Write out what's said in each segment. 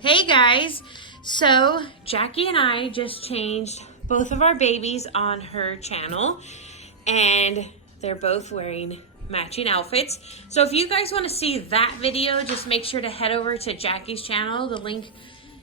Hey guys, so Jackie and I just changed both of our babies on her channel and they're both wearing matching outfits. So if you guys want to see that video, just make sure to head over to Jackie's channel. The link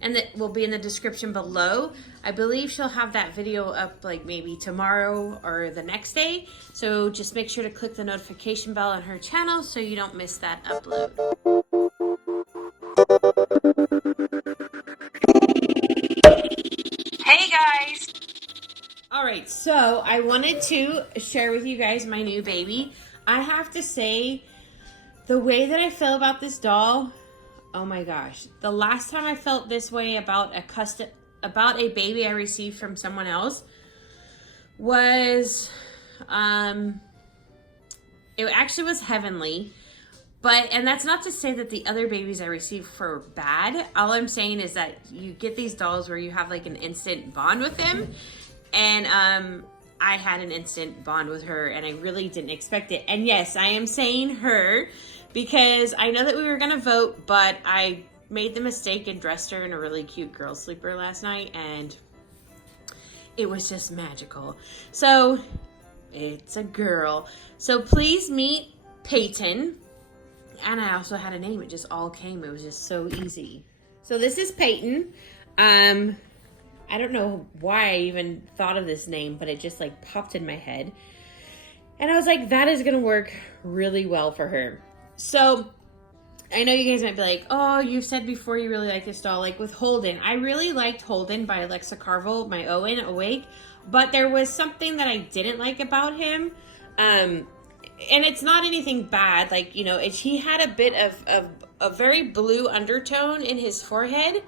and that will be in the description below. I believe she'll have that video up like maybe tomorrow or the next day. So just make sure to click the notification bell on her channel so you don't miss that upload. Hey guys! Alright, so I wanted to share with you guys my new baby. I have to say, the way that I feel about this doll, oh my gosh. The last time I felt this way about a baby I received from someone else was, it actually was heavenly. And that's not to say that the other babies I received were bad. All I'm saying is that you get these dolls where you have like an instant bond with them. And I had an instant bond with her and I really didn't expect it. And yes, I am saying her because I know that we were gonna vote, but I made the mistake and dressed her in a really cute girl sleeper last night and it was just magical. So it's a girl. So please meet Peyton. And I also had a name. It just all came. It was just so easy. So this is Peyton. I don't know why I even thought of this name, but it just like popped in my head. And I was like, that is going to work really well for her. So I know you guys might be like, oh, you've said before you really like this doll. Like with Holden. I really liked Holden by Alexa Carvel, my Owen, Awake. But there was something that I didn't like about him. And it's not anything bad, like, you know, he had a bit of a very blue undertone in his forehead.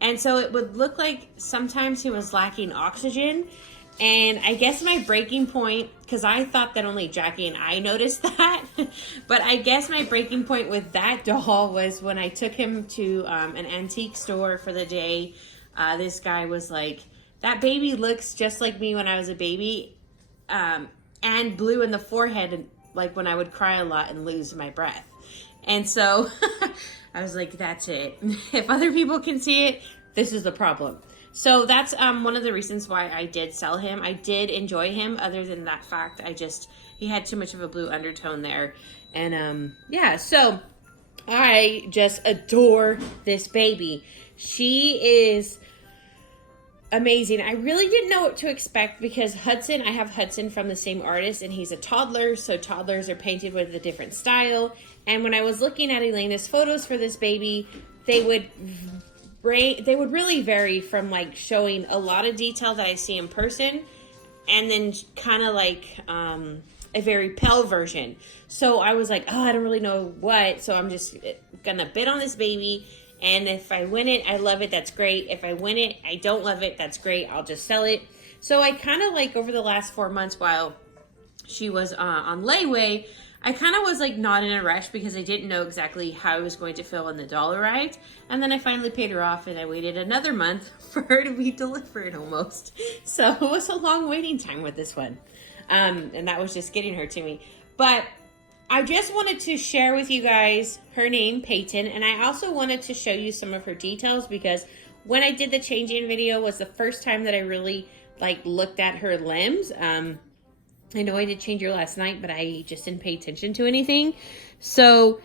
And so it would look like sometimes he was lacking oxygen. And I guess my breaking point, because I thought that only Jackie and I noticed that. But I guess my breaking point with that doll was when I took him to an antique store for the day. This guy was like, that baby looks just like me when I was a baby. And blue in the forehead, like when I would cry a lot and lose my breath. And so I was like, that's it. If other people can see it, this is the problem. So that's one of the reasons why I did sell him. I did enjoy him. Other than that fact, he had too much of a blue undertone there. And yeah, so I just adore this baby. She is amazing. I really didn't know what to expect because I have Hudson from the same artist and he's a toddler, so toddlers are painted with a different style. And when I was looking at Elena's photos for this baby, they would really vary from like showing a lot of detail that I see in person and then kind of like a very pale version. So I was like, oh, I don't really know what, so I'm just gonna bid on this baby. And if I win it, I love it, that's great. If I win it, I don't love it, that's great. I'll just sell it. So I kind of like over the last 4 months while she was on layaway, I kind of was like not in a rush because I didn't know exactly how I was going to feel when the doll arrived. And then I finally paid her off and I waited another month for her to be delivered almost. So it was a long waiting time with this one. And that was just getting her to me. But I just wanted to share with you guys her name, Peyton, and I also wanted to show you some of her details because when I did the changing video was the first time that I really like looked at her limbs. I know I did change her last night, but I just didn't pay attention to anything. So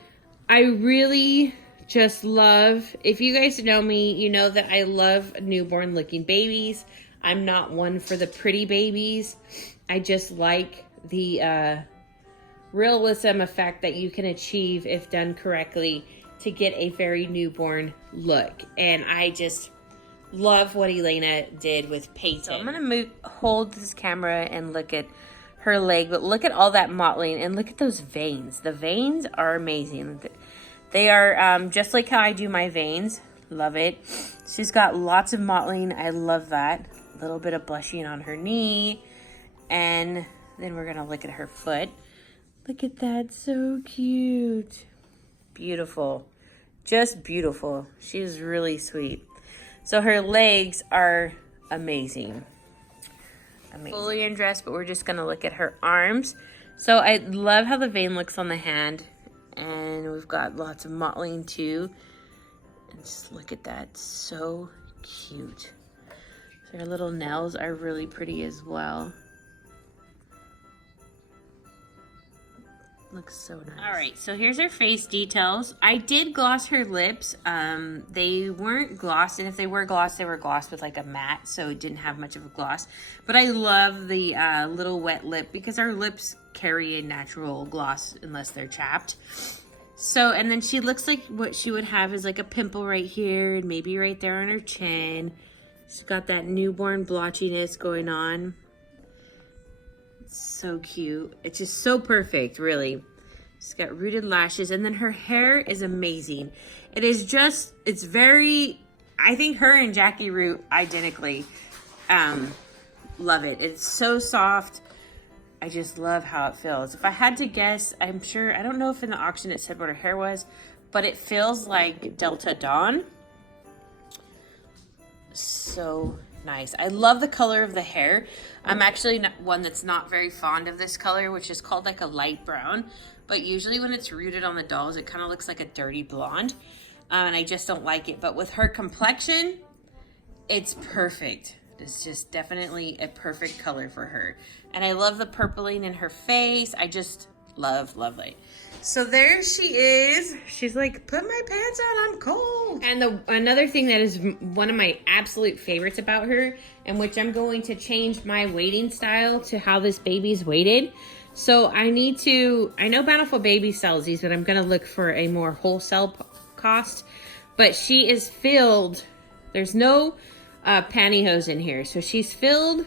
I really just love, if you guys know me, you know that I love newborn looking babies. I'm not one for the pretty babies. I just like the realism effect that you can achieve if done correctly to get a very newborn look. And I just love what Elena did with Peyton. So I'm gonna hold this camera and look at her leg, but look at all that mottling and look at those veins. The veins are amazing. They are just like how I do my veins. Love it. She's got lots of mottling. I love that. A little bit of blushing on her knee. And then we're gonna look at her foot. Look at that, so cute. Beautiful, just beautiful. She's really sweet. So her legs are amazing. Fully undressed, but we're just gonna look at her arms. So I love how the vein looks on the hand and we've got lots of mottling too. And Just look at that, so cute. Their little nails are really pretty as well. Looks so nice. All right, so here's her face details. I did gloss her lips. They weren't glossed, and if they were glossed with like a matte, so it didn't have much of a gloss. But I love the little wet lip because our lips carry a natural gloss unless they're chapped. So, and then she looks like what she would have is like a pimple right here and maybe right there on her chin. She's got that newborn blotchiness going on. So cute. It's just so perfect, really. She's got rooted lashes, and then her hair is amazing. It is just, it's very, I think her and Jackie Root identically. Love it. It's so soft. I just love how it feels. If I had to guess, I'm sure, I don't know if in the auction it said what her hair was, but it feels like Delta Dawn. So nice. I love the color of the hair. I'm actually not one that's not very fond of this color, which is called like a light brown. But usually when it's rooted on the dolls, it kind of looks like a dirty blonde. And I just don't like it. But with her complexion, it's perfect. It's just definitely a perfect color for her. And I love the purpling in her face. I just love it. So there she is. She's like, put my pants on, I'm cold. And another thing that is one of my absolute favorites about her, and which I'm going to change my weighting style to how this baby's weighted. So I know Bountiful Baby sells these, but I'm gonna look for a more wholesale cost. But she is filled, there's no pantyhose in here. So she's filled,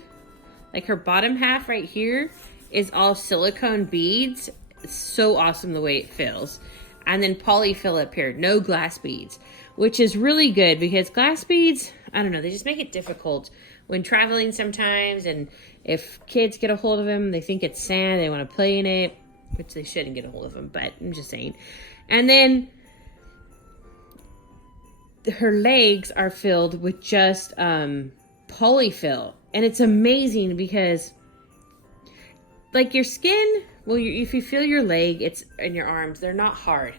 like her bottom half right here is all silicone beads. It's so awesome the way it feels. And then polyfill up here, no glass beads, which is really good because glass beads, I don't know, they just make it difficult when traveling sometimes. And if kids get a hold of them, they think it's sand, they want to play in it, which they shouldn't get a hold of them, but I'm just saying. And then her legs are filled with just polyfill. And it's amazing because like your skin, well, if you feel your leg, it's in your arms, they're not hard.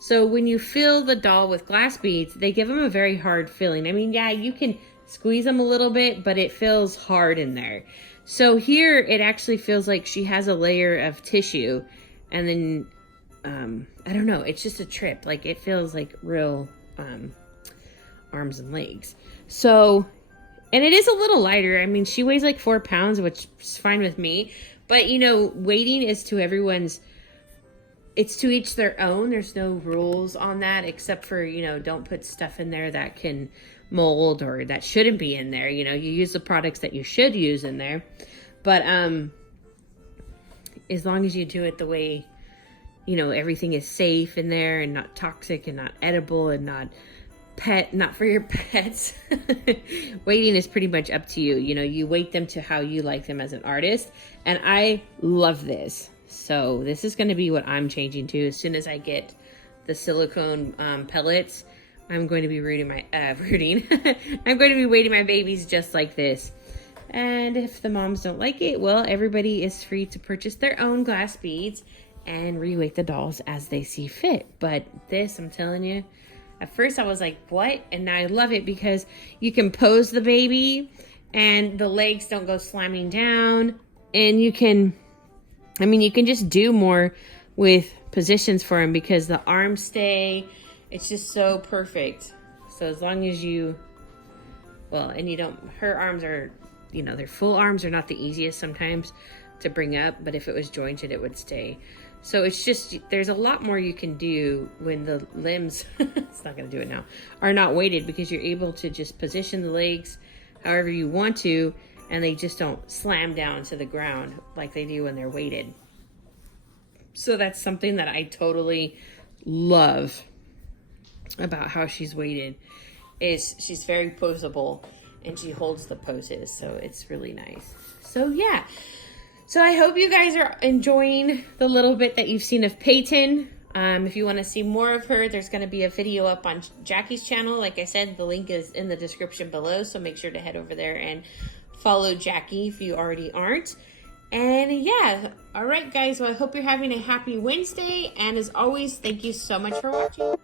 So when you fill the doll with glass beads, they give them a very hard feeling. I mean, yeah, you can squeeze them a little bit, but it feels hard in there. So here, it actually feels like she has a layer of tissue. And then, I don't know, it's just a trip. Like, it feels like real arms and legs. So, and it is a little lighter. I mean, she weighs like 4 pounds, which is fine with me. But, you know, weighting is to everyone's, it's to each their own. There's no rules on that except for, you know, don't put stuff in there that can mold or that shouldn't be in there. You know, you use the products that you should use in there. But as long as you do it the way, you know, everything is safe in there and not toxic and not edible and not for your pets. Weighting is pretty much up to you. You know, you weight them to how you like them as an artist. And I love this. So this is going to be what I'm changing to. As soon as I get the silicone pellets, I'm going to be I'm going to be weighting my babies just like this. And if the moms don't like it, well, everybody is free to purchase their own glass beads and reweight the dolls as they see fit. But this, I'm telling you, at first I was like, what? And now I love it because you can pose the baby and the legs don't go slamming down. And you can just do more with positions for him because the arms stay. It's just so perfect. So as long as her arms are, you know, their full arms are not the easiest sometimes to bring up, but if it was jointed, it would stay. So it's just, there's a lot more you can do when the limbs, it's not going to do it now, are not weighted because you're able to just position the legs however you want to, and they just don't slam down to the ground like they do when they're weighted. So that's something that I totally love about how she's weighted, is she's very poseable and she holds the poses. So it's really nice. So yeah. So I hope you guys are enjoying the little bit that you've seen of Peyton. If you want to see more of her, there's going to be a video up on Jackie's channel. Like I said, the link is in the description below. So make sure to head over there and follow Jackie if you already aren't. And yeah, all right, guys. Well, I hope you're having a happy Wednesday. And as always, thank you so much for watching.